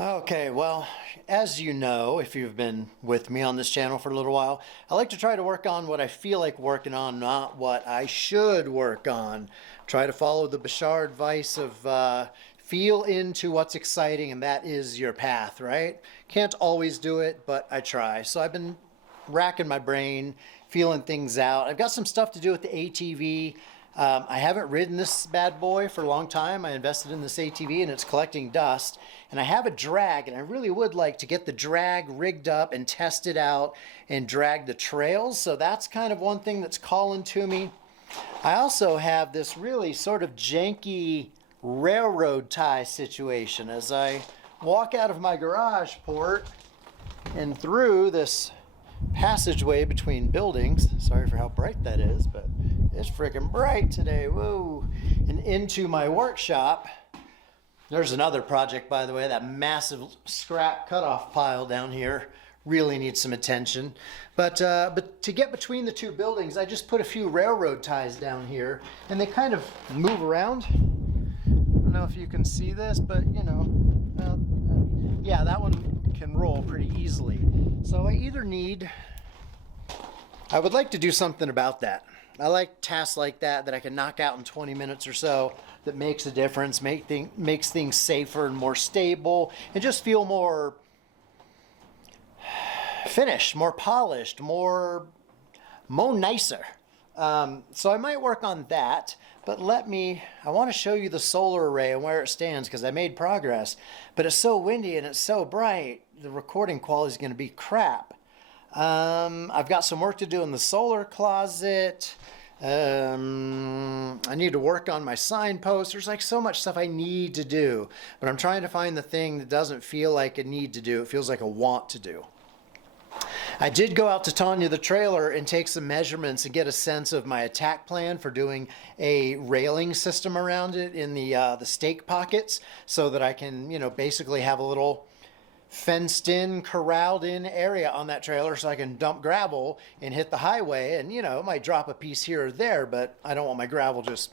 Okay, well, as you know, if you've been with me on this channel for a little while, I like to try to work on what I feel like working on, not what I should work on. Try to follow the Bashar advice of feel into what's exciting, and that is your path, right? Can't always do it, but I try. So I've been racking my brain, feeling things out. I've got some stuff to do with the ATV. I haven't ridden this bad boy for a long time. I invested in this ATV and it's collecting dust. And I have a drag, and I really would like to get the drag rigged up and test it out and drag the trails. So that's kind of one thing that's calling to me. I also have this really sort of janky railroad tie situation as I walk out of my garage port and through this passageway between buildings. Sorry for how bright that is, but it's freaking bright today. Whoa. And into my workshop. There's another project, by the way, that massive scrap cutoff pile down here really needs some attention. But to get between the two buildings, I just put a few railroad ties down here, and they kind of move around. I don't know if you can see this, but you know, yeah, that one can roll pretty easily. So I would like to do something about that. I like tasks like that I can knock out in 20 minutes or so that makes a difference, makes things safer and more stable, and just feel more finished, more polished, more nicer. So I might work on that, but I want to show you the solar array and where it stands because I made progress, but it's so windy and it's so bright, the recording quality is going to be crap. I've got some work to do in the solar closet. I need to work on my signpost. There's like so much stuff I need to do, but I'm trying to find the thing that doesn't feel like a need to do. It feels like a want to do. I did go out to Tanya the trailer and take some measurements and get a sense of my attack plan for doing a railing system around it in the stake pockets so that I can, basically have a little fenced in, corralled in area on that trailer so I can dump gravel and hit the highway, and it might drop a piece here or there, but I don't want my gravel just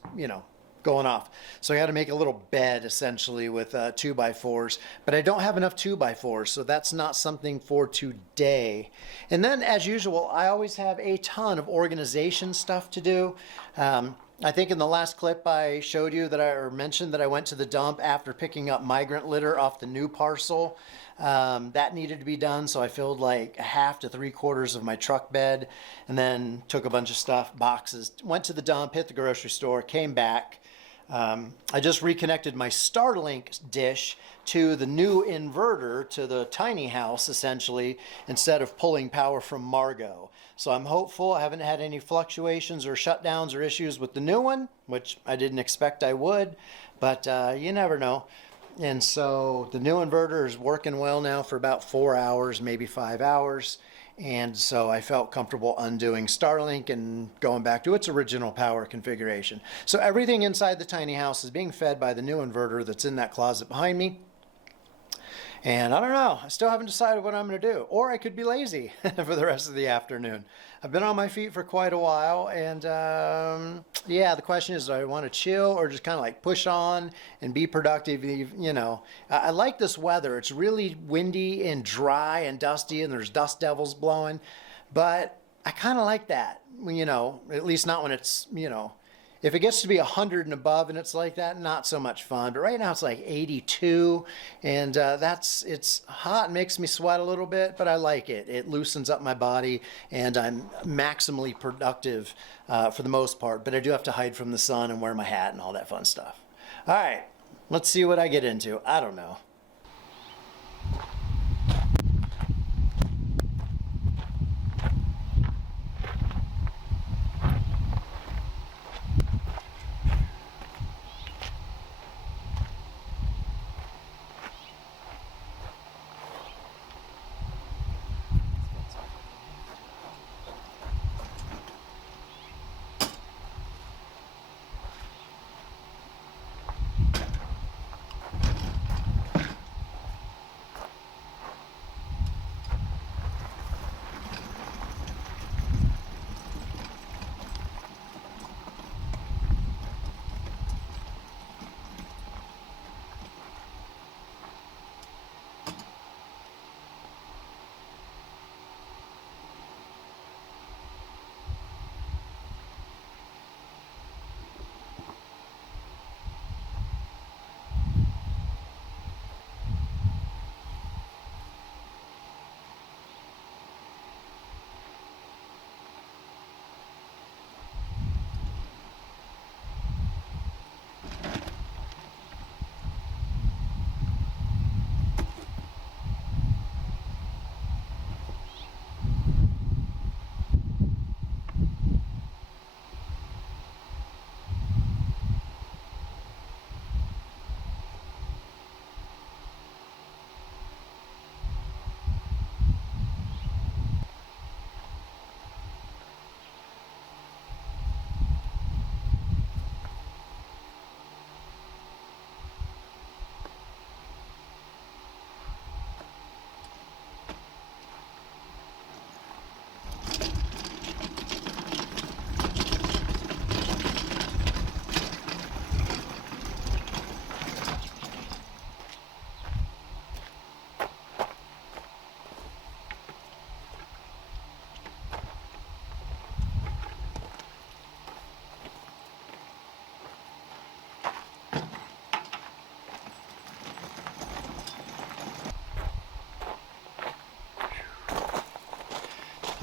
going off. So I got to make a little bed essentially with 2x4s, but I don't have enough 2x4s, so that's not something for today. And then as usual, I always have a ton of organization stuff to do. I think in the last clip I showed you or mentioned that I went to the dump after picking up migrant litter off the new parcel. That needed to be done, so I filled like 1/2 to 3/4 of my truck bed and then took a bunch of stuff, boxes, went to the dump, hit the grocery store, came back. I just reconnected my Starlink dish to the new inverter to the tiny house essentially instead of pulling power from Margo. So I'm hopeful. I haven't had any fluctuations or shutdowns or issues with the new one, which I didn't expect I would, but you never know. And so the new inverter is working well now for about 4 hours, maybe 5 hours. And so I felt comfortable undoing Starlink and going back to its original power configuration. So everything inside the tiny house is being fed by the new inverter that's in that closet behind me. And I don't know, I still haven't decided what I'm going to do. Or I could be lazy for the rest of the afternoon. I've been on my feet for quite a while, and yeah, the question is, do I want to chill or just kind of like push on and be productive? I like this weather. It's really windy and dry and dusty, and there's dust devils blowing, but I kind of like that, at least not when it's, if it gets to be 100 and above and it's like that, not so much fun. But right now it's like 82, and it's hot and makes me sweat a little bit, but I like it. It loosens up my body, and I'm maximally productive for the most part. But I do have to hide from the sun and wear my hat and all that fun stuff. All right, let's see what I get into. I don't know.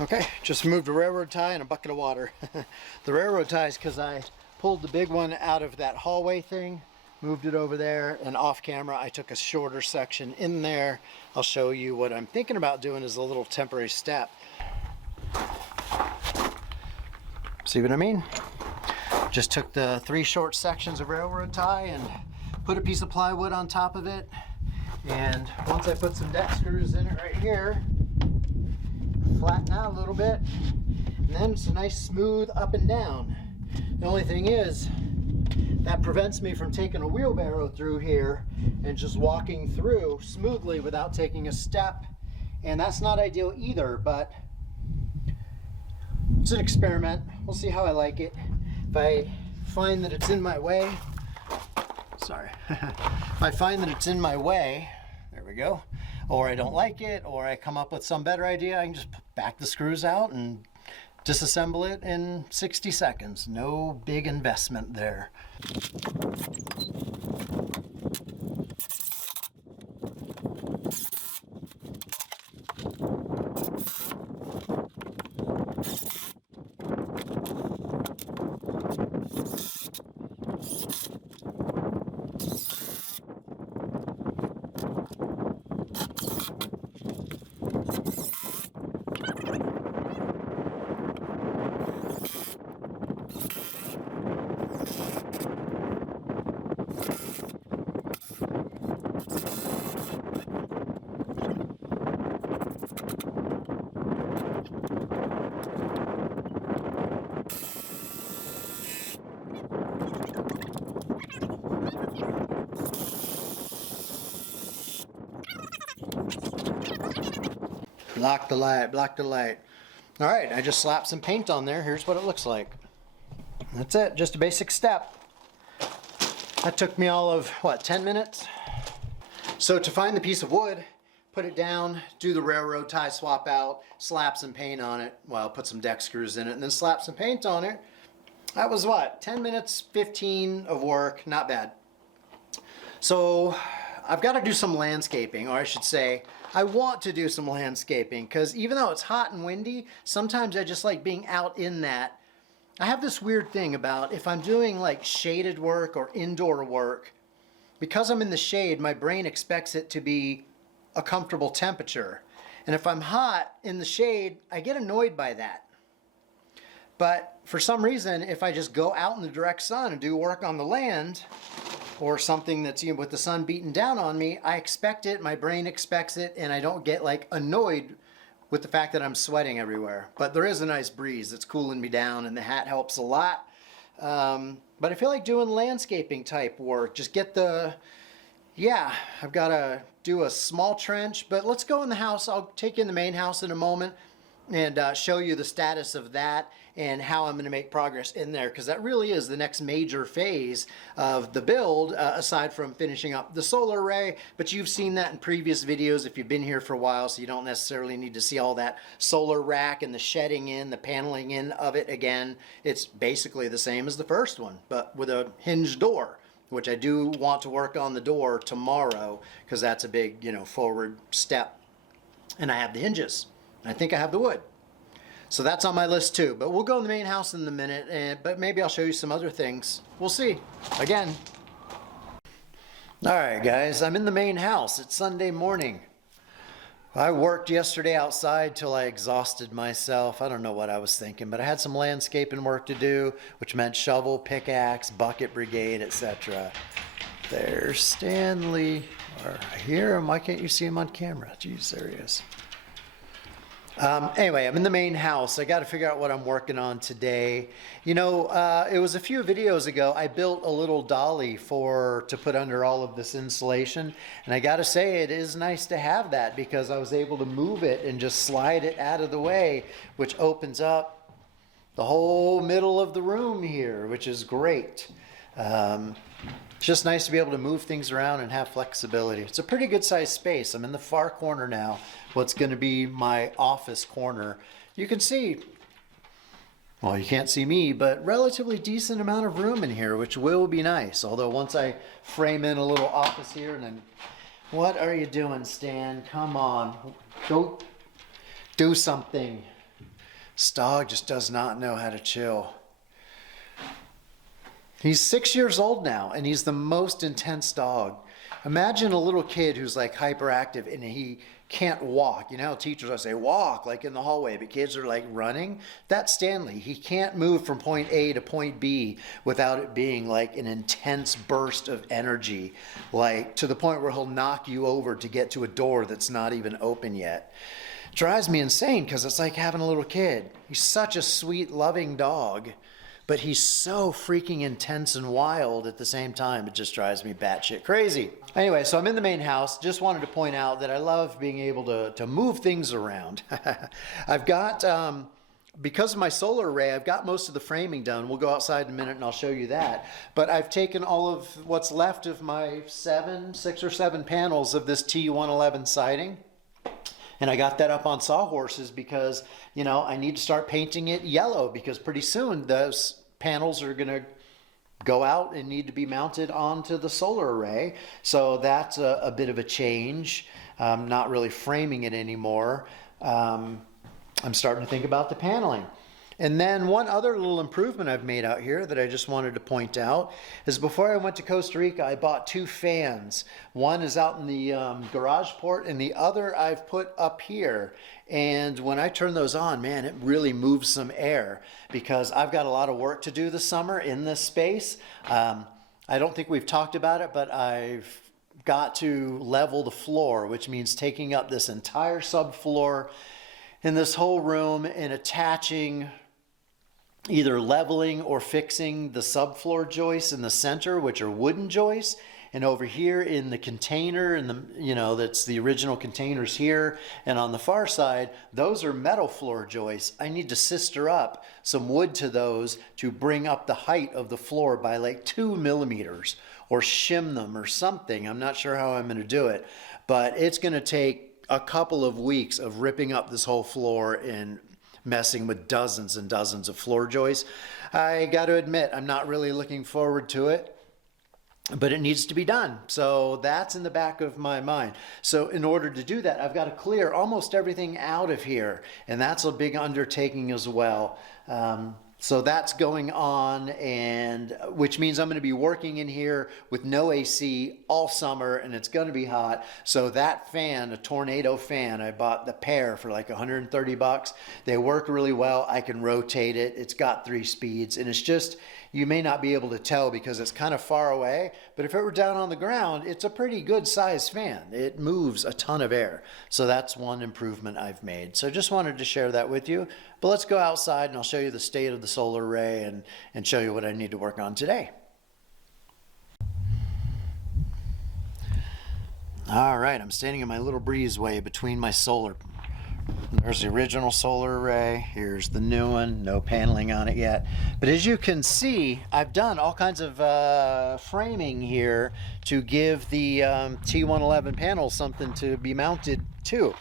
Okay, just moved a railroad tie and a bucket of water. The railroad tie is because I pulled the big one out of that hallway thing, moved it over there, and off camera I took a shorter section in there. I'll show you what I'm thinking about doing as a little temporary step. See what I mean? Just took the 3 short sections of railroad tie and put a piece of plywood on top of it. And once I put some deck screws in it right here, flatten out a little bit, and then it's a nice smooth up and down. The only thing is, that prevents me from taking a wheelbarrow through here and just walking through smoothly without taking a step, and that's not ideal either, but it's an experiment. We'll see how I like it. If I find that it's in my way, sorry, if I find that it's in my way, there we go, or I don't like it, or I come up with some better idea, I can just back the screws out and disassemble it in 60 seconds. No big investment there. Block the light, block the light. All right, I just slapped some paint on there. Here's what it looks like. That's it, just a basic step. That took me all of, what, 10 minutes? So to find the piece of wood, put it down, do the railroad tie swap out, slap some paint on it, well, put some deck screws in it, and then slap some paint on it. That was what, 10 minutes, 15 of work, not bad. So I've got to do some landscaping, or I should say, I want to do some landscaping, because even though it's hot and windy, sometimes I just like being out in that. I have this weird thing about if I'm doing like shaded work or indoor work, because I'm in the shade, my brain expects it to be a comfortable temperature. And if I'm hot in the shade, I get annoyed by that. But for some reason, if I just go out in the direct sun and do work on the land, or something that's, you know, with the sun beating down on me, I expect it, my brain expects it, and I don't get like annoyed with the fact that I'm sweating everywhere. But there is a nice breeze that's cooling me down, and the hat helps a lot. But I feel like doing landscaping type work, just get the, yeah, I've got to do a small trench, but let's go in the house. I'll take you in the main house in a moment and show you the status of that and how I'm going to make progress in there, because that really is the next major phase of the build, aside from finishing up the solar array. But you've seen that in previous videos if you've been here for a while, so you don't necessarily need to see all that solar rack and the shedding in, the paneling in of it again. It's basically the same as the first one, but with a hinged door, which I do want to work on the door tomorrow, because that's a big, you know, forward step. And I have the hinges. I think I have the wood. So that's on my list too, but we'll go in the main house in a minute, but maybe I'll show you some other things. We'll see. Again. All right, guys, I'm in the main house. It's Sunday morning. I worked yesterday outside till I exhausted myself. I don't know what I was thinking, but I had some landscaping work to do, which meant shovel, pickaxe, bucket brigade, etc. There's Stanley. I hear him. Why can't you see him on camera? Jeez, there he is. Anyway, I'm in the main house. I got to figure out what I'm working on today. You know, it was a few videos ago, I built a little dolly to put under all of this insulation. And I got to say, it is nice to have that, because I was able to move it and just slide it out of the way, which opens up the whole middle of the room here, which is great. It's just nice to be able to move things around and have flexibility. It's a pretty good sized space. I'm in the far corner now, what's going to be my office corner. You can see, well, you can't see me, but relatively decent amount of room in here, which will be nice. Although once I frame in a little office here, and then, what are you doing, Stan? Come on, go do something. This dog just does not know how to chill. He's 6 years old now, and he's the most intense dog. Imagine a little kid who's like hyperactive and he can't walk. You know how teachers will say walk like in the hallway, but kids are like running? That's Stanley. He can't move from point A to point B without it being like an intense burst of energy, like to the point where he'll knock you over to get to a door that's not even open yet. It drives me insane because it's like having a little kid. He's such a sweet, loving dog, but he's so freaking intense and wild at the same time. It just drives me batshit crazy. Anyway, so I'm in the main house. Just wanted to point out that I love being able to move things around. I've got, because of my solar array, I've got most of the framing done. We'll go outside in a minute and I'll show you that. But I've taken all of what's left of my 6 or 7 panels of this T111 siding. And I got that up on sawhorses because, you know, I need to start painting it yellow because pretty soon those panels are going to go out and need to be mounted onto the solar array. So that's a bit of a change. I'm not really framing it anymore. I'm starting to think about the paneling. And then one other little improvement I've made out here that I just wanted to point out is before I went to Costa Rica, I bought 2 fans. One is out in the garage port and the other I've put up here. And when I turn those on, man, it really moves some air because I've got a lot of work to do this summer in this space. I don't think we've talked about it, but I've got to level the floor, which means taking up this entire subfloor in this whole room and attaching, either leveling or fixing the subfloor joists in the center, which are wooden joists. And over here in the container, and the, you know, that's the original containers here. And on the far side, those are metal floor joists. I need to sister up some wood to those to bring up the height of the floor by like 2 millimeters or shim them or something. I'm not sure how I'm going to do it, but it's going to take a couple of weeks of ripping up this whole floor and messing with dozens and dozens of floor joists. I got to admit, I'm not really looking forward to it, but it needs to be done. So that's in the back of my mind. So in order to do that, I've got to clear almost everything out of here, and that's a big undertaking as well. So that's going on, and which means I'm going to be working in here with no AC all summer, and it's going to be hot. So that fan, a Tornado fan, I bought the pair for like 130 bucks. They work really well. I can rotate it. It's got 3 speeds, and it's just, you may not be able to tell because it's kind of far away, but if it were down on the ground, it's a pretty good sized fan. It moves a ton of air. So that's one improvement I've made. So just wanted to share that with you. But let's go outside and I'll show you the state of the solar array and show you what I need to work on today. All right, I'm standing in my little breezeway between my solar. There's the original solar array. Here's the new one. No paneling on it yet. But as you can see, I've done all kinds of framing here to give the T111 panels something to be mounted to.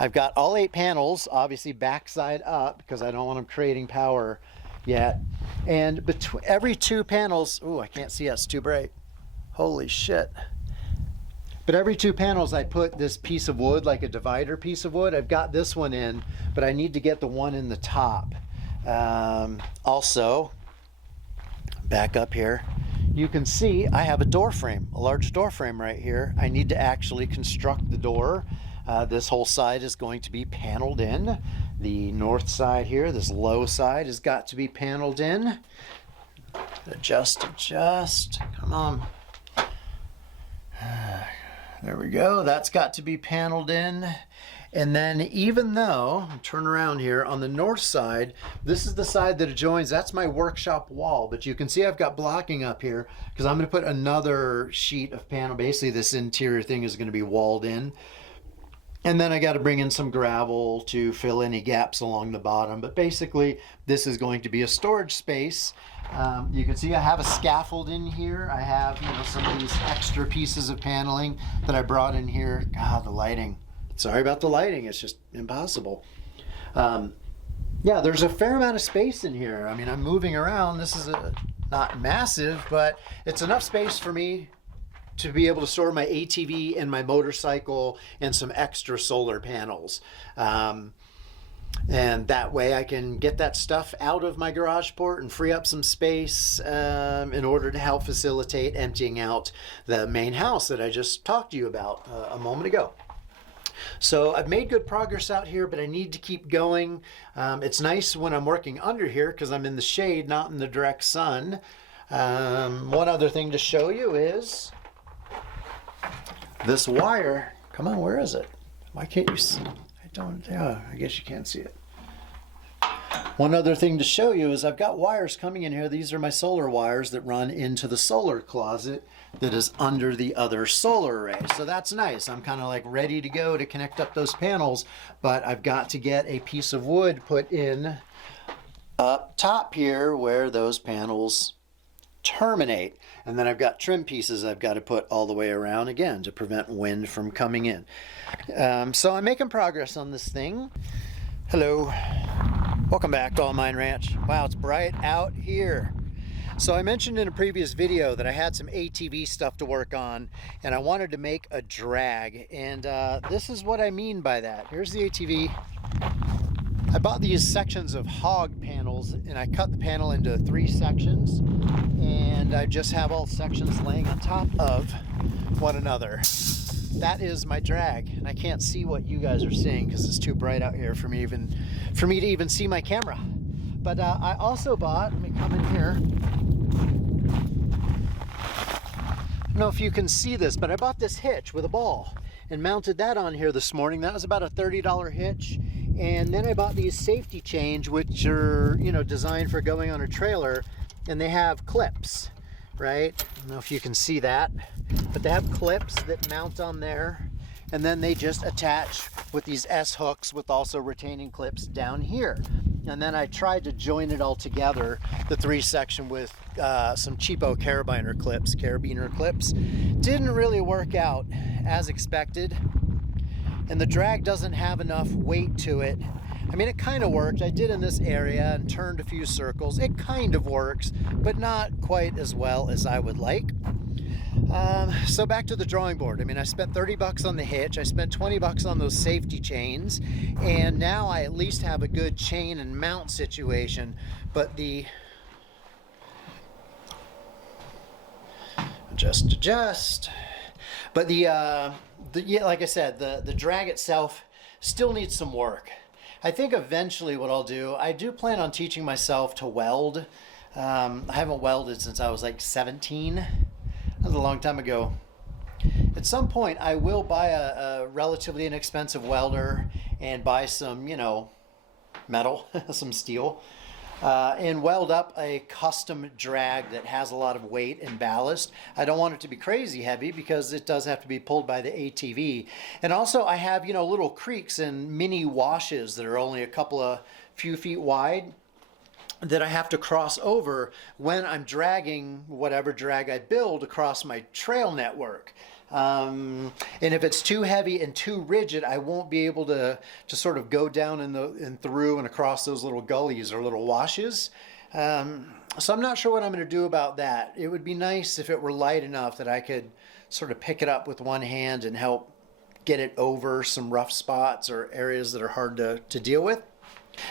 I've got all 8 panels, obviously backside up, because I don't want them creating power yet. And between every 2 panels, ooh, I can't see, it's too bright. Holy shit. But every 2 panels I put this piece of wood, like a divider piece of wood. I've got this one in, but I need to get the one in the top. Also, back up here, you can see I have a door frame, a large door frame right here. I need to actually construct the door. This whole side is going to be paneled in. The north side here, this low side, has got to be paneled in. Adjust, come on. There we go, that's got to be paneled in. And then even though, turn around here, on the north side, this is the side that adjoins, that's my workshop wall. But you can see I've got blocking up here because I'm going to put another sheet of panel. Basically, this interior thing is going to be walled in. And then I got to bring in some gravel to fill any gaps along the bottom. But basically, this is going to be a storage space. You can see I have a scaffold in here. I have, some of these extra pieces of paneling that I brought in here. God, the lighting. Sorry about the lighting. It's just impossible. Yeah, there's a fair amount of space in here. I mean, I'm moving around. This is not massive, but it's enough space for me to be able to store my ATV and my motorcycle and some extra solar panels. And that way I can get that stuff out of my garage port and free up some space in order to help facilitate emptying out the main house that I just talked to you about a moment ago. So I've made good progress out here, but I need to keep going. It's nice when I'm working under here because I'm in the shade, not in the direct sun. One other thing to show you is this wire. Come on, where is it? Why can't you see? I guess you can't see it. One other thing to show you is I've got wires coming in here. These are my solar wires that run into the solar closet that is under the other solar array. So that's nice. I'm kind of like ready to go to connect up those panels, but I've got to get a piece of wood put in up top here where those panels terminate. And then I've got trim pieces I've got to put all the way around again to prevent wind from coming in. So I'm making progress on this thing. Hello. Welcome back to All Mine Ranch. Wow, it's bright out here. So I mentioned in a previous video that I had some ATV stuff to work on and I wanted to make a drag, and this is what I mean by that. Here's the ATV. I bought these sections of hog panels and I cut the panel into 3 sections, and I just have all sections laying on top of one another. That is my drag, and I can't see what you guys are seeing because it's too bright out here for me to even see my camera. But I also bought, let me come in here. I don't know if you can see this, but I bought this hitch with a ball and mounted that on here this morning. That was about a $30 hitch. And then I bought these safety chains, which are, designed for going on a trailer, and they have clips, right? I don't know if you can see that, but they have clips that mount on there, and then they just attach with these S hooks with also retaining clips down here. And then I tried to join it all together, the 3 section with some cheapo carabiner clips. Didn't really work out as expected, and the drag doesn't have enough weight to it. I mean, it kind of worked. I did in this area and turned a few circles. It kind of works, but not quite as well as I would like. So back to the drawing board. I mean, I spent 30 bucks on the hitch. I spent 20 bucks on those safety chains, and now I at least have a good chain and mount situation. But adjust. But yeah, like I said, the drag itself still needs some work. I think eventually what I'll do, I do plan on teaching myself to weld. I haven't welded since I was like 17. That was a long time ago. At some point, I will buy a relatively inexpensive welder and buy some, metal, some steel, and weld up a custom drag that has a lot of weight and ballast. I don't want it to be crazy heavy because it does have to be pulled by the ATV. And also I have, little creeks and mini washes that are only a few feet wide that I have to cross over when I'm dragging whatever drag I build across my trail network. And if it's too heavy and too rigid, I won't be able to sort of go down and through and across those little gullies or little washes. So I'm not sure what I'm going to do about that. It would be nice if it were light enough that I could sort of pick it up with one hand and help get it over some rough spots or areas that are hard to deal with.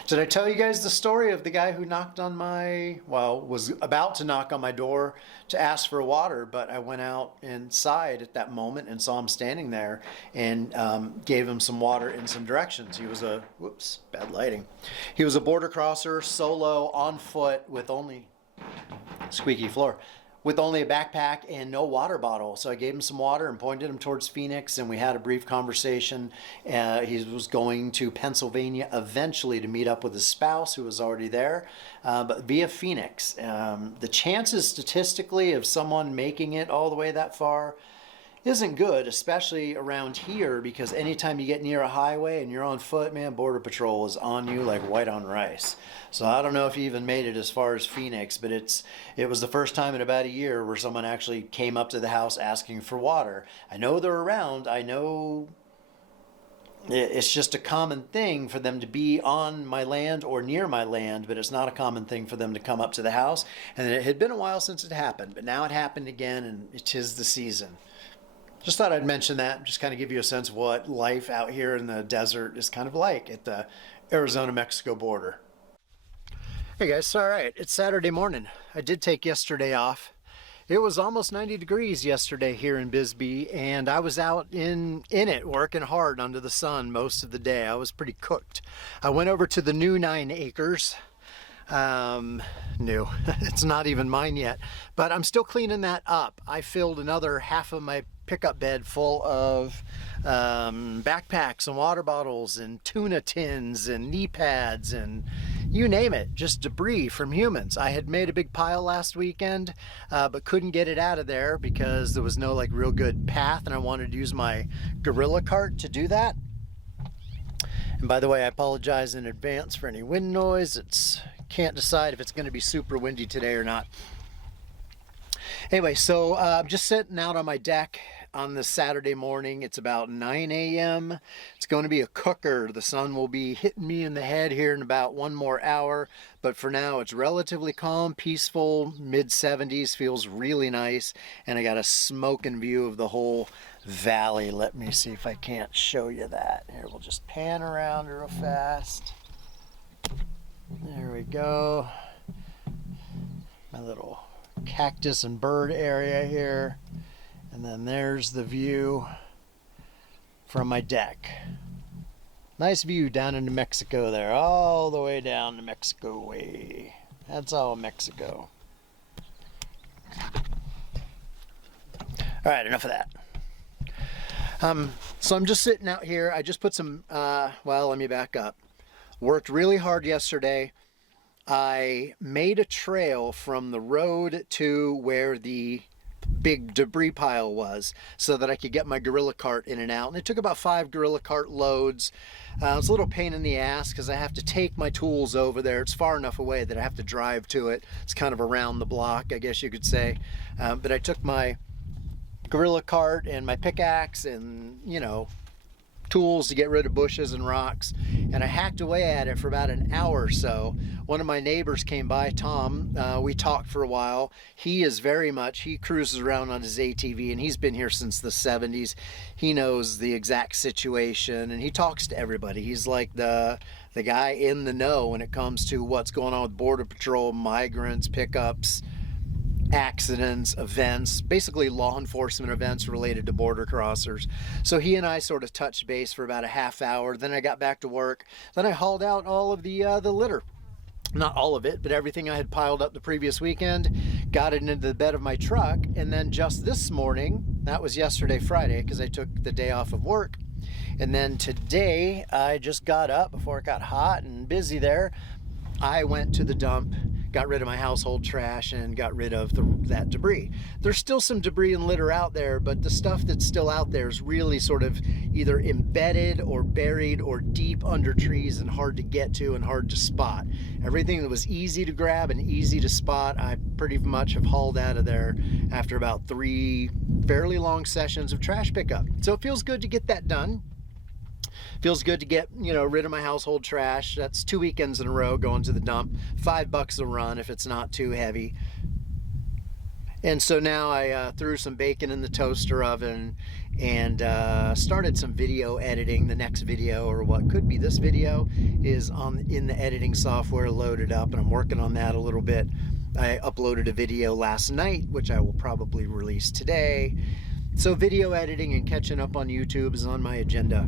Did I tell you guys the story of the guy who was about to knock on my door to ask for water, but I went out inside at that moment and saw him standing there and gave him some water in some directions. He was bad lighting. He was a border crosser, solo, on foot, with only squeaky floor, with only a backpack and no water bottle. So I gave him some water and pointed him towards Phoenix, and we had a brief conversation. He was going to Pennsylvania eventually to meet up with his spouse who was already there, but via Phoenix. The chances statistically of someone making it all the way that far isn't good, especially around here, because anytime you get near a highway and you're on foot, man, Border Patrol is on you like white on rice. So I don't know if he even made it as far as Phoenix, but it was the first time in about a year where someone actually came up to the house asking for water. I know they're around. I know it's just a common thing for them to be on my land or near my land, but it's not a common thing for them to come up to the house. And it had been a while since it happened, but now it happened again, and it is the season. Just thought I'd mention that, just kind of give you a sense of what life out here in the desert is kind of like at the Arizona-Mexico border. Hey guys, all right, it's Saturday morning. I did take yesterday off. It was almost 90 degrees yesterday here in Bisbee, and I was out in it working hard under the sun most of the day. I was pretty cooked. I went over to the new 9 acres. New. It's not even mine yet, but I'm still cleaning that up. I filled another half of my pickup bed full of backpacks and water bottles and tuna tins and knee pads and you name it, just debris from humans. I had made a big pile last weekend, but couldn't get it out of there because there was no like real good path, and I wanted to use my gorilla cart to do that. And by the way, I apologize in advance for any wind noise. Can't decide if it's going to be super windy today or not. Anyway, so I'm just sitting out on my deck on this Saturday morning. It's about 9 a.m. It's going to be a cooker. The sun will be hitting me in the head here in about 1 more hour. But for now, it's relatively calm, peaceful, mid-70s, feels really nice. And I got a smoking view of the whole valley. Let me see if I can't show you that. Here, we'll just pan around real fast. There we go. My little cactus and bird area here. And then there's the view from my deck. Nice view down into Mexico there, all the way down to Mexico way. That's all Mexico. All right, enough of that. So I'm just sitting out here. I just put some, well, let me back up. Worked really hard yesterday. I made a trail from the road to where the big debris pile was so that I could get my gorilla cart in and out. And it took about 5 gorilla cart loads. It's a little pain in the ass because I have to take my tools over there. It's far enough away that I have to drive to it. It's kind of around the block, I guess you could say. But I took my gorilla cart and my pickaxe and, you know, tools to get rid of bushes and rocks, and I hacked away at it for about an hour or so. One of my neighbors came by, Tom. We talked for a while. He cruises around on his ATV, and he's been here since the 70s. He knows the exact situation, and he talks to everybody. He's like the guy in the know when it comes to what's going on with Border Patrol, migrants, pickups, accidents, events, basically law enforcement events related to border crossers. So he and I sort of touched base for about a half hour. Then I got back to work. Then I hauled out all of the litter. Not all of it, but everything I had piled up the previous weekend, got it into the bed of my truck. And then just this morning, that was yesterday, Friday, because I took the day off of work. And then today, I just got up before it got hot and busy there. I went to the dump, got rid of my household trash, and got rid of that debris. There's still some debris and litter out there, but the stuff that's still out there is really sort of either embedded or buried or deep under trees and hard to get to and hard to spot. Everything that was easy to grab and easy to spot, I pretty much have hauled out of there after about 3 fairly long sessions of trash pickup. So it feels good to get that done. Feels good to get, rid of my household trash. That's 2 weekends in a row going to the dump. $5 a run if it's not too heavy. And so now I threw some bacon in the toaster oven and started some video editing. The next video, or what could be this video, is in the editing software loaded up, and I'm working on that a little bit. I uploaded a video last night, which I will probably release today. So video editing and catching up on YouTube is on my agenda.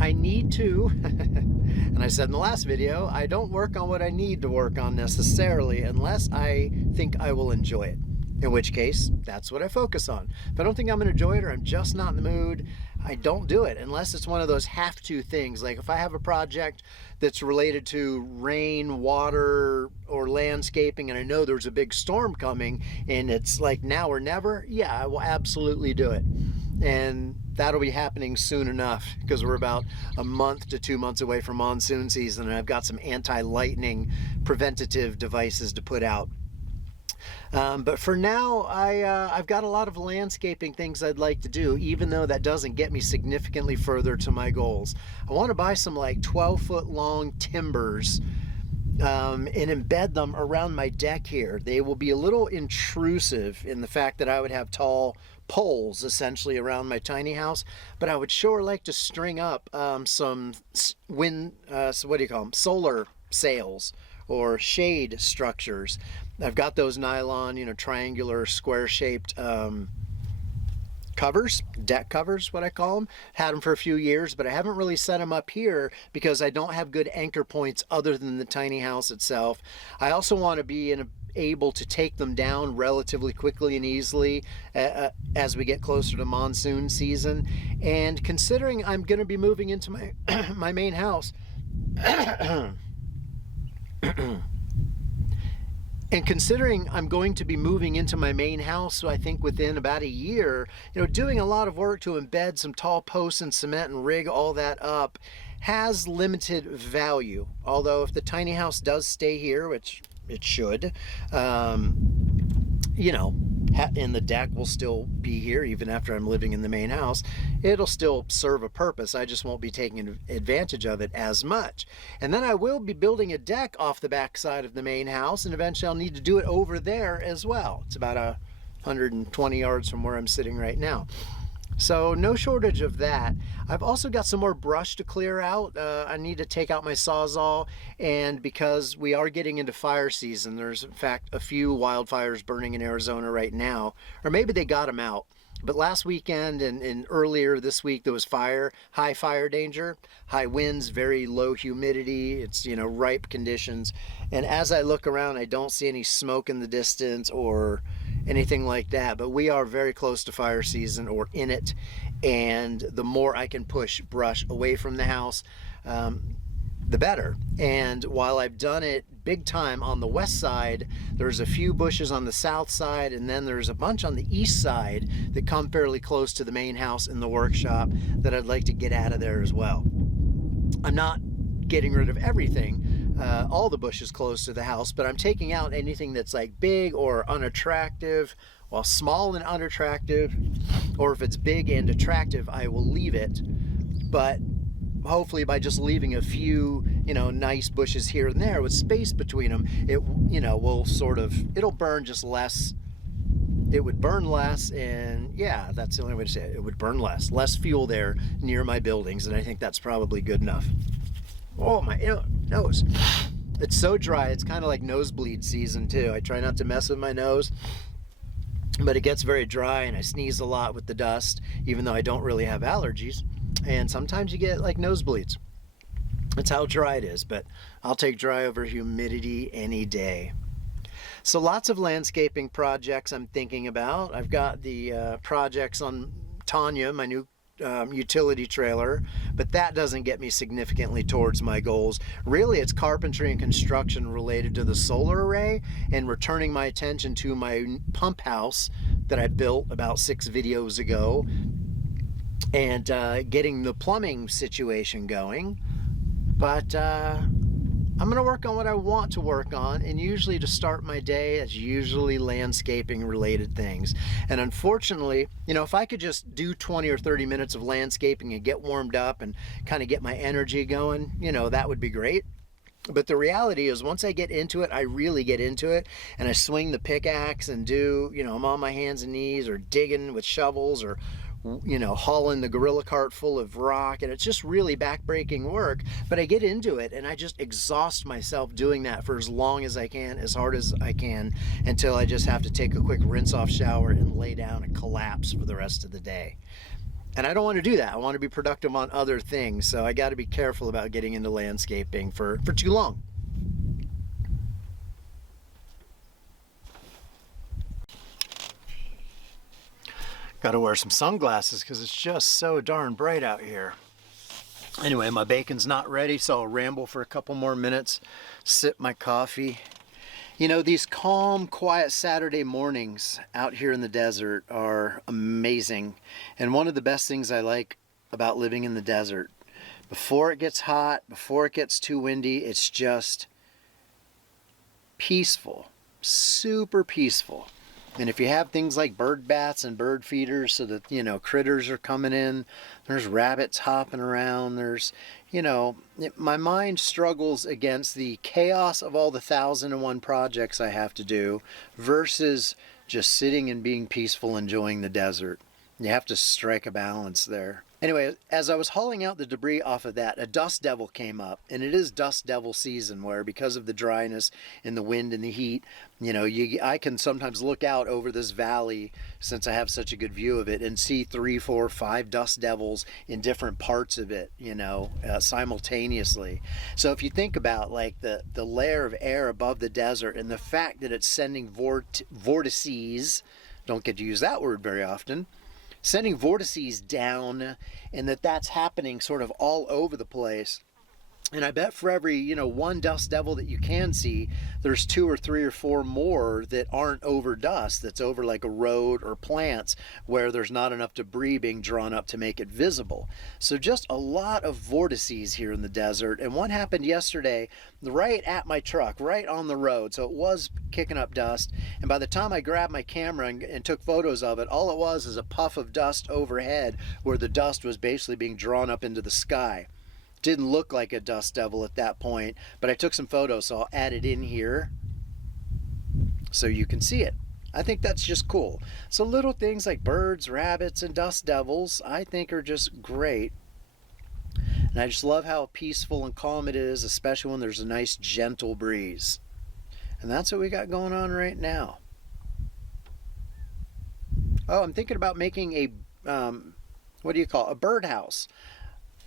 I need to, and I said in the last video, I don't work on what I need to work on necessarily unless I think I will enjoy it. In which case, that's what I focus on. If I don't think I'm going to enjoy it or I'm just not in the mood, I don't do it unless it's one of those have-to things. Like if I have a project that's related to rain, water, or landscaping, and I know there's a big storm coming and it's like now or never, yeah, I will absolutely do it. And that'll be happening soon enough because we're about a month to 2 months away from monsoon season, and I've got some anti-lightning preventative devices to put out. But for now, I've got a lot of landscaping things I'd like to do, even though that doesn't get me significantly further to my goals. I want to buy some like 12-foot long timbers and embed them around my deck here. They will be a little intrusive in the fact that I would have tall poles essentially around my tiny house, but I would sure like to string up some wind, so what do you call them? Solar sails or shade structures. I've got those nylon, you know, triangular, square-shaped covers, deck covers, what I call them. Had them for a few years, but I haven't really set them up here because I don't have good anchor points other than the tiny house itself. I also want to be able to take them down relatively quickly and easily as we get closer to monsoon season. And considering I'm going to be moving into my my main house, and considering I'm going to be moving into my main house, so I think within about a year, you know, doing a lot of work to embed some tall posts and cement and rig all that up has limited value. Although if the tiny house does stay here, which it should, you know, and the deck will still be here even after I'm living in the main house, it'll still serve a purpose. I just won't be taking advantage of it as much. And then I will be building a deck off the back side of the main house, and eventually I'll need to do it over there as well. It's about 120 yards from where I'm sitting right now. So no shortage of that. I've also got some more brush to clear out. I need to take out my Sawzall, and because we are getting into fire season, there's in fact a few wildfires burning in Arizona right now, or maybe they got them out. But last weekend and earlier this week there was high fire danger, high winds, very low humidity. It's, you know, ripe conditions. And as I look around, I don't see any smoke in the distance or anything like that, but we are very close to fire season or in it, and the more I can push brush away from the house, the better. And while I've done it big time on the west side, there's a few bushes on the south side, and then there's a bunch on the east side that come fairly close to the main house in the workshop that I'd like to get out of there as well. I'm not getting rid of everything, all the bushes close to the house, but I'm taking out anything that's like big or unattractive. Well, small and unattractive, or if it's big and attractive, I will leave it. But hopefully by just leaving a few, you know, nice bushes here and there with space between them, it, you know, will sort of, it'll burn just less. It would burn less, and yeah, that's the only way to say it. It would burn less fuel there near my buildings, and I think that's probably good enough. Oh, my nose. It's so dry, it's kind of like nosebleed season too. I try not to mess with my nose, but it gets very dry and I sneeze a lot with the dust, even though I don't really have allergies. And sometimes you get like nosebleeds. That's how dry it is, but I'll take dry over humidity any day. So lots of landscaping projects I'm thinking about. I've got the projects on Tanya, my new utility trailer, but that doesn't get me significantly towards my goals. Really, it's carpentry and construction related to the solar array, and returning my attention to my pump house that I built about 6 videos ago, and getting the plumbing situation going. But I'm going to work on what I want to work on, and usually to start my day, it's usually landscaping related things. And unfortunately, you know, if I could just do 20 or 30 minutes of landscaping and get warmed up and kind of get my energy going, you know, that would be great. But the reality is, once I get into it, I really get into it, and I swing the pickaxe and do, you know, I'm on my hands and knees or digging with shovels or, you know, hauling the gorilla cart full of rock, and it's just really backbreaking work. But I get into it and I just exhaust myself doing that for as long as I can, as hard as I can, until I just have to take a quick rinse off shower and lay down and collapse for the rest of the day. And I don't want to do that. I want to be productive on other things, so I got to be careful about getting into landscaping for too long. Got to wear some sunglasses because it's just so darn bright out here. Anyway, my bacon's not ready, so I'll ramble for a couple more minutes, sip my coffee. You know, these calm, quiet Saturday mornings out here in the desert are amazing. And one of the best things I like about living in the desert, before it gets hot, before it gets too windy, it's just peaceful, super peaceful. And if you have things like bird baths and bird feeders so that, you know, critters are coming in, there's rabbits hopping around, there's, you know, my mind struggles against the chaos of all the 1,001 projects I have to do versus just sitting and being peaceful, enjoying the desert. You have to strike a balance there. Anyway, as I was hauling out the debris off of that, a dust devil came up, and it is dust devil season, where because of the dryness and the wind and the heat, you know, I can sometimes look out over this valley, since I have such a good view of it, and see 3, 4, 5 dust devils in different parts of it, you know, simultaneously. So if you think about like the layer of air above the desert and the fact that it's sending vortices, don't get to use that word very often, sending vortices down, and that's happening sort of all over the place. And I bet for every, you know, one dust devil that you can see, there's 2 or 3 or 4 more that aren't over dust, that's over like a road or plants where there's not enough debris being drawn up to make it visible. So just a lot of vortices here in the desert. And one happened yesterday right at my truck, right on the road. So it was kicking up dust. And by the time I grabbed my camera and took photos of it, all it was is a puff of dust overhead where the dust was basically being drawn up into the sky. Didn't look like a dust devil at that point, but I took some photos, so I'll add it in here so you can see it. I think that's just cool. So little things like birds, rabbits, and dust devils, I think are just great. And I just love how peaceful and calm it is, especially when there's a nice gentle breeze. And that's what we got going on right now. Oh, I'm thinking about making a, what do you call it? A birdhouse.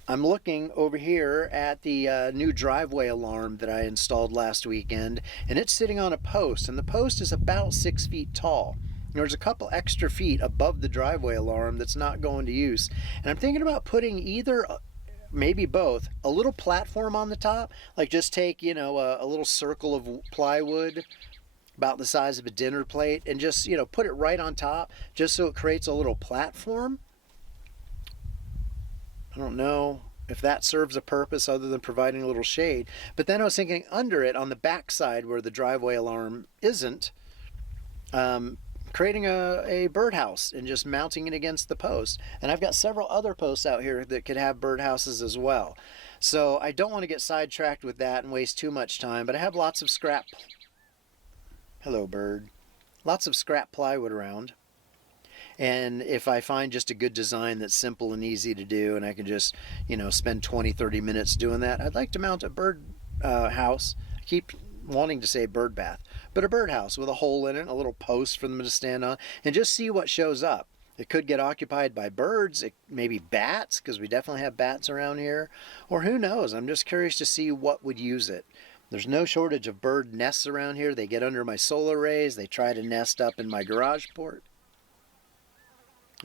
I'm looking over here at the new driveway alarm that I installed last weekend, and it's sitting on a post, and the post is about 6 feet tall. There's a couple extra feet above the driveway alarm that's not going to use, and I'm thinking about putting either, maybe both, a little platform on the top, like just take, you know, a little circle of plywood about the size of a dinner plate, and just, you know, put it right on top, just so it creates a little platform. I don't know if that serves a purpose other than providing a little shade. But then I was thinking under it on the back side where the driveway alarm isn't, creating a birdhouse and just mounting it against the post. And I've got several other posts out here that could have birdhouses as well. So I don't want to get sidetracked with that and waste too much time, but I have lots of scrap, hello bird, lots of scrap plywood around. And if I find just a good design that's simple and easy to do, and I can just, you know, spend 20-30 minutes doing that, I'd like to mount a bird house. I keep wanting to say bird bath, but a birdhouse with a hole in it, a little post for them to stand on, and just see what shows up. It could get occupied by birds, maybe bats, because we definitely have bats around here, or who knows. I'm just curious to see what would use it. There's no shortage of bird nests around here. They get under my solar arrays. They try to nest up in my garage port.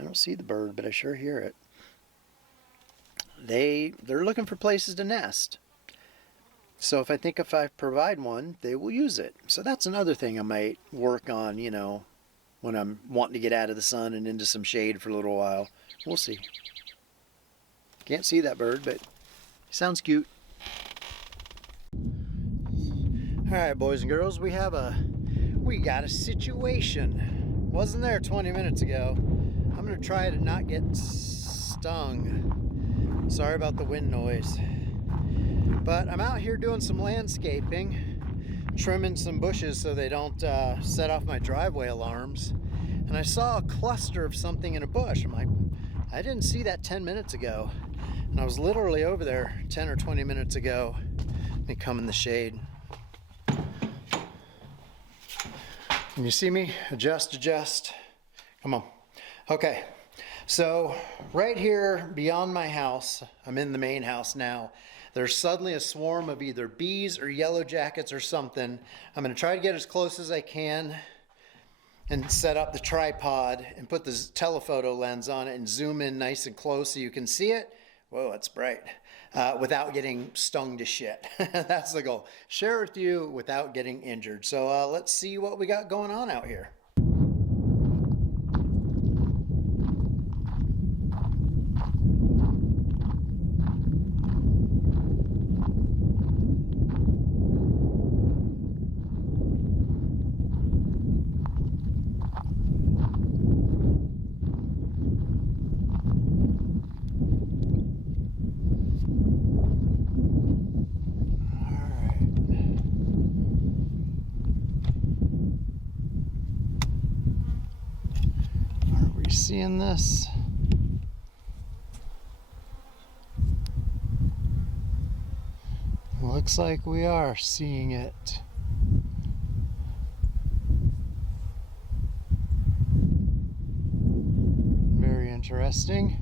I don't see the bird, but I sure hear it. They're looking for places to nest. So if I provide one, they will use it. So that's another thing I might work on, you know, when I'm wanting to get out of the sun and into some shade for a little while. We'll see. Can't see that bird, but he sounds cute. All right, boys and girls, we got a situation. Wasn't there 20 minutes ago. I'm gonna try to not get stung. Sorry about the wind noise. But I'm out here doing some landscaping, trimming some bushes so they don't set off my driveway alarms. And I saw a cluster of something in a bush. I'm like, I didn't see that 10 minutes ago. And I was literally over there 10 or 20 minutes ago. Let me come in the shade. Can you see me? Adjust. Come on. Okay, so right here beyond my house, I'm in the main house now, there's suddenly a swarm of either bees or yellow jackets or something. I'm going to try to get as close as I can and set up the tripod and put the telephoto lens on it and zoom in nice and close so you can see it. Whoa, it's bright. Without getting stung to shit. That's the goal. Share it with you without getting injured. So let's see what we got going on out here. seeing this? Looks like we are seeing it. Very interesting.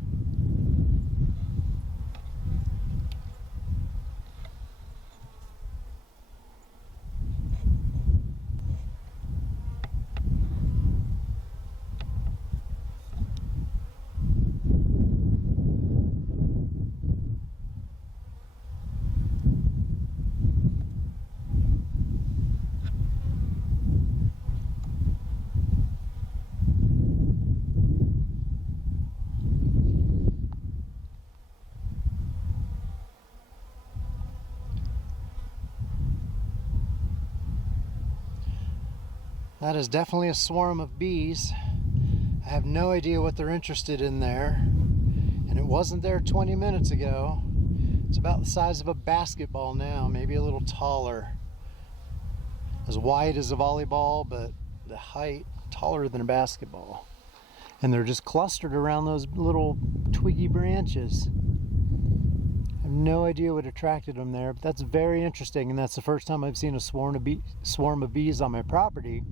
That is definitely a swarm of bees. I have no idea what they're interested in there. And it wasn't there 20 minutes ago. It's about the size of a basketball now, maybe a little taller. As wide as a volleyball, but the height taller than a basketball. And they're just clustered around those little twiggy branches. I have no idea what attracted them there, but that's very interesting, and that's the first time I've seen a swarm of bees on my property.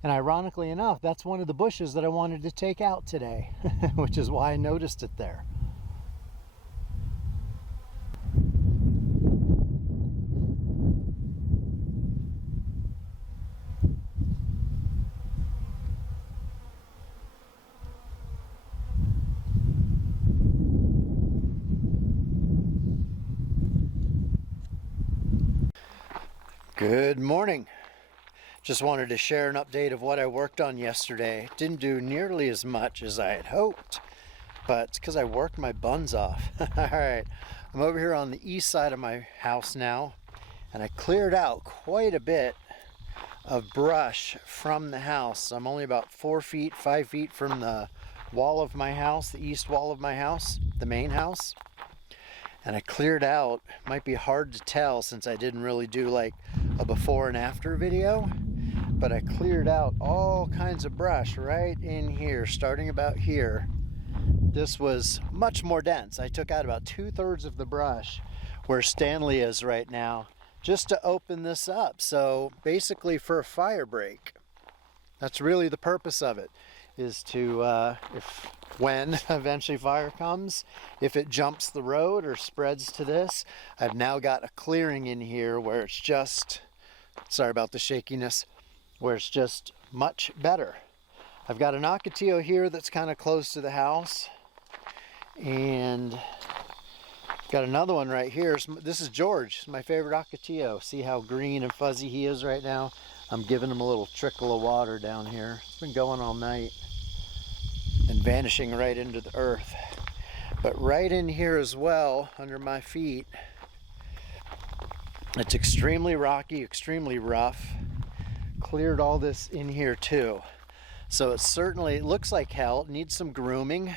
And ironically enough, that's one of the bushes that I wanted to take out today, which is why I noticed it there. Good morning. Just wanted to share an update of what I worked on yesterday. Didn't do nearly as much as I had hoped, but it's because I worked my buns off. All right, I'm over here on the east side of my house now, and I cleared out quite a bit of brush from the house. I'm only about 4 feet, 5 feet from the wall of my house, the east wall of my house, the main house. And I cleared out, might be hard to tell since I didn't really do like a before and after video, but I cleared out all kinds of brush right in here, starting about here. This was much more dense. I took out about 2/3 of the brush where Stanley is right now, just to open this up. So basically for a fire break. That's really the purpose of it, is to, when eventually fire comes, if it jumps the road or spreads to this, I've now got a clearing in here where it's just, sorry about the shakiness, where it's just much better. I've got an ocotillo here that's kind of close to the house, and got another one right here. This is George, my favorite ocotillo. See how green and fuzzy he is right now? I'm giving him a little trickle of water down here. It's been going all night and vanishing right into the earth. But right in here as well, under my feet, it's extremely rocky, extremely rough. Cleared all this in here too. So it certainly looks like hell. It needs some grooming,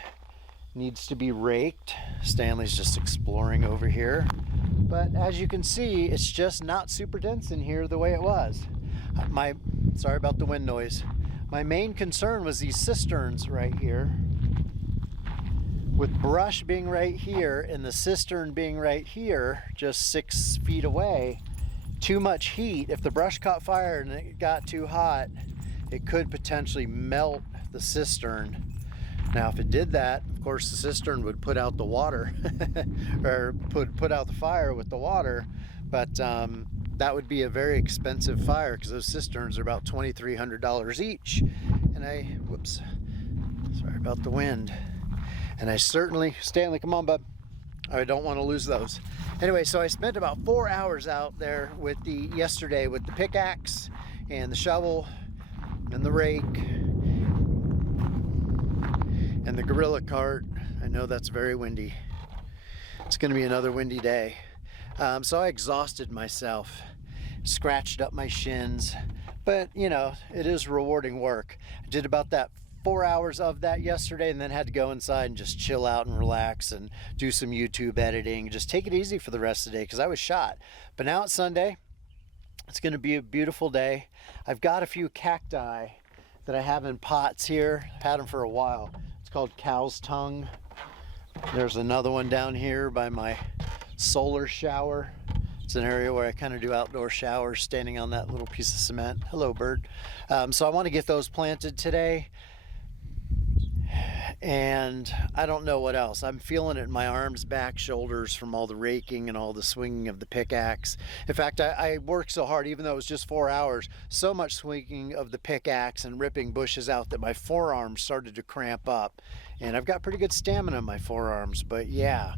needs to be raked. Stanley's just exploring over here. But as you can see, it's just not super dense in here the way it was. Sorry about the wind noise. My main concern was these cisterns right here. With brush being right here and the cistern being right here, just 6 feet away, too much heat. If the brush caught fire and it got too hot, it could potentially melt the cistern. Now, if it did that, of course, the cistern would put out the water or put out the fire with the water, but that would be a very expensive fire because those cisterns are about $2,300 each. And whoops, sorry about the wind. And I certainly, Stanley, come on, bub. I don't want to lose those. Anyway, so I spent about 4 hours out there yesterday with the pickaxe and the shovel and the rake and the gorilla cart. I know that's very windy. It's going to be another windy day. So I exhausted myself, scratched up my shins, but you know, it is rewarding work. I did about that 4 hours of that yesterday, and then had to go inside and just chill out and relax and do some YouTube editing, just take it easy for the rest of the day because I was shot. But now it's Sunday. It's going to be a beautiful day. I've got a few cacti that I have in pots here. I've had them for a while. It's called Cow's Tongue. There's another one down here by my solar shower. It's an area where I kind of do outdoor showers standing on that little piece of cement. Hello, bird. So I want to get those planted today. And I don't know what else. I'm feeling it in my arms, back, shoulders from all the raking and all the swinging of the pickaxe. In fact, I worked so hard, even though it was just 4 hours, so much swinging of the pickaxe and ripping bushes out that my forearms started to cramp up. And I've got pretty good stamina in my forearms, but yeah.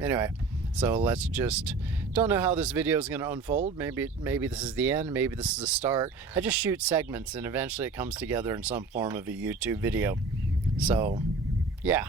Anyway, so let's just, don't know how this video is going to unfold. Maybe this is the end, maybe this is the start. I just shoot segments and eventually it comes together in some form of a YouTube video. So, yeah.